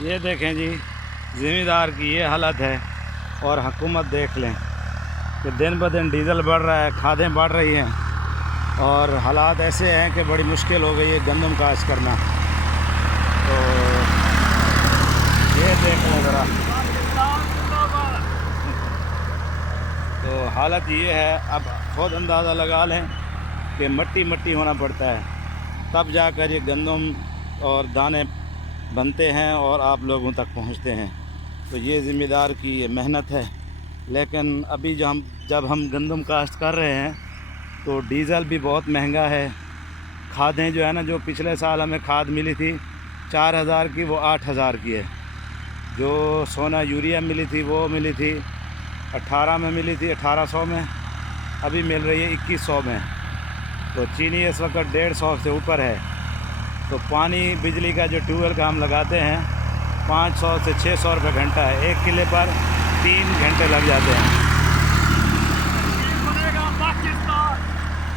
یہ دیکھیں جی، زمیندار کی یہ حالت ہے، اور حکومت دیکھ لیں کہ دن بدن ڈیزل بڑھ رہا ہے، کھادیں بڑھ رہی ہیں، اور حالات ایسے ہیں کہ بڑی مشکل ہو گئی ہے گندم کاشت کرنا۔ تو یہ دیکھ لیں ذرا، تو حالت یہ ہے، اب خود اندازہ لگا لیں کہ مٹی مٹی ہونا پڑتا ہے، تب جا کر یہ گندم اور دانے بنتے ہیں اور آپ لوگوں تک پہنچتے ہیں۔ تو یہ ذمہ دار کی یہ محنت ہے۔ لیکن ابھی جب ہم گندم کاشت کر رہے ہیں تو ڈیزل بھی بہت مہنگا ہے، کھادیں جو ہے نا، جو پچھلے سال ہمیں کھاد ملی تھی 4000 کی، وہ 8000 کی ہے۔ جو سونا یوریا ملی تھی وہ ملی تھی 18 میں، ملی تھی 1800 میں، ابھی مل رہی ہے 2100 میں۔ تو چینی اس وقت 150 سے اوپر ہے۔ تو پانی بجلی کا جو ٹیوب ویل کا ہم لگاتے ہیں 500 سے 600 روپے گھنٹہ ہے، 1 کلے پر 3 گھنٹے لگ جاتے ہیں۔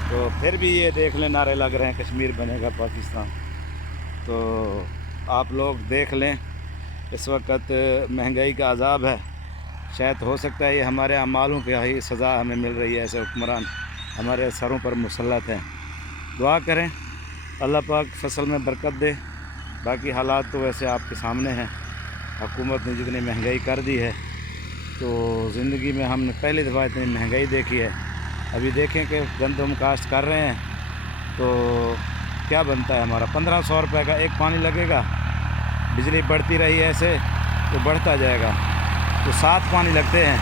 تو پھر بھی یہ دیکھ لیں، نعرے لگ رہے ہیں کشمیر بنے گا پاکستان۔ تو آپ لوگ دیکھ لیں، اس وقت مہنگائی کا عذاب ہے، شاید ہو سکتا ہے یہ ہمارے اعمالوں کی ہی سزا ہمیں مل رہی ہے، ایسے حکمران ہمارے سروں پر مسلط ہیں۔ دعا کریں اللہ پاک فصل میں برکت دے۔ باقی حالات تو ویسے آپ کے سامنے ہیں، حکومت نے جتنی مہنگائی کر دی ہے، تو زندگی میں ہم نے پہلی دفعہ اتنی مہنگائی دیکھی ہے۔ ابھی دیکھیں کہ گندم کاشت کر رہے ہیں تو کیا بنتا ہے ہمارا، 1500 روپے کا ایک پانی لگے گا، بجلی بڑھتی رہی ایسے تو بڑھتا جائے گا، تو 7 پانی لگتے ہیں۔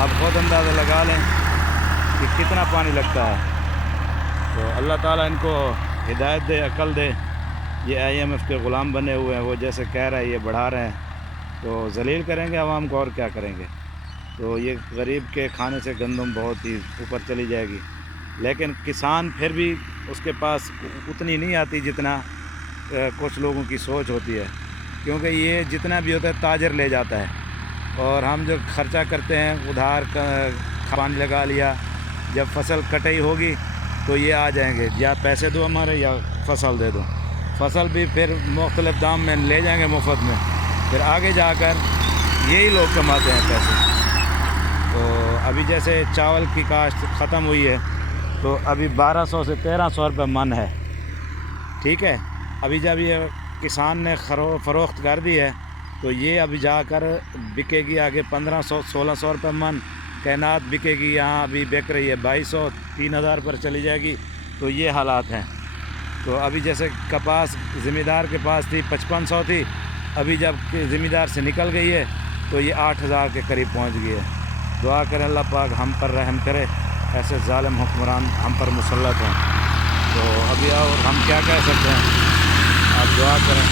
آپ خود اندازہ لگا لیں کہ کتنا پانی لگتا ہے۔ تو اللہ تعالیٰ ان کو ہدایت دے، عقل دے۔ یہ IMF کے غلام بنے ہوئے ہیں، وہ جیسے کہہ رہے ہیں یہ بڑھا رہے ہیں، تو ذلیل کریں گے عوام کو اور کیا کریں گے۔ تو یہ غریب کے کھانے سے گندم بہت ہی اوپر چلی جائے گی، لیکن کسان پھر بھی اس کے پاس اتنی نہیں آتی جتنا کچھ لوگوں کی سوچ ہوتی ہے، کیونکہ یہ جتنا بھی ہوتا ہے تاجر لے جاتا ہے، اور ہم جو خرچہ کرتے ہیں ادھار پانی لگا لیا، جب فصل کٹائی ہوگی تو یہ آ جائیں گے، یا پیسے دو ہمارے یا فصل دے دو۔ فصل بھی پھر مختلف دام میں لے جائیں گے مفت میں، پھر آگے جا کر یہی لوگ کماتے ہیں پیسے۔ تو ابھی جیسے چاول کی کاشت ختم ہوئی ہے تو ابھی 1200 سے 1300 روپے من ہے، ٹھیک ہے۔ ابھی جب یہ کسان نے فروخت کر دی ہے تو یہ ابھی جا کر بکے گی آگے 1500 1600 روپے من۔ کائنات بکے گی، یہاں ابھی بک رہی ہے 2200 3000 پر چلی جائے گی۔ تو یہ حالات ہیں۔ تو ابھی جیسے کپاس زمیندار کے پاس تھی 5500 تھی، ابھی جب زمیندار سے نکل گئی ہے تو یہ 8000 کے قریب پہنچ گئی ہے۔ دعا کریں اللہ پاک ہم پر رحم کرے، ایسے ظالم حکمران ہم پر مسلط ہیں۔ تو ابھی اور ہم کیا کہہ سکتے ہیں، آپ دعا کریں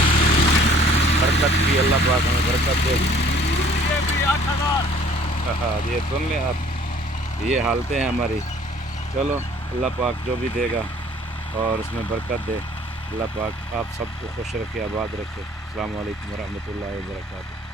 برکت کی، اللہ پاک ہمیں برکت دے۔ یہ سن لیں آپ، یہ حالتیں ہیں ہماری۔ چلو اللہ پاک جو بھی دے گا اور اس میں برکت دے، اللہ پاک آپ سب کو خوش رکھے، آباد رکھے۔ السلام علیکم ورحمۃ اللہ وبرکاتہ۔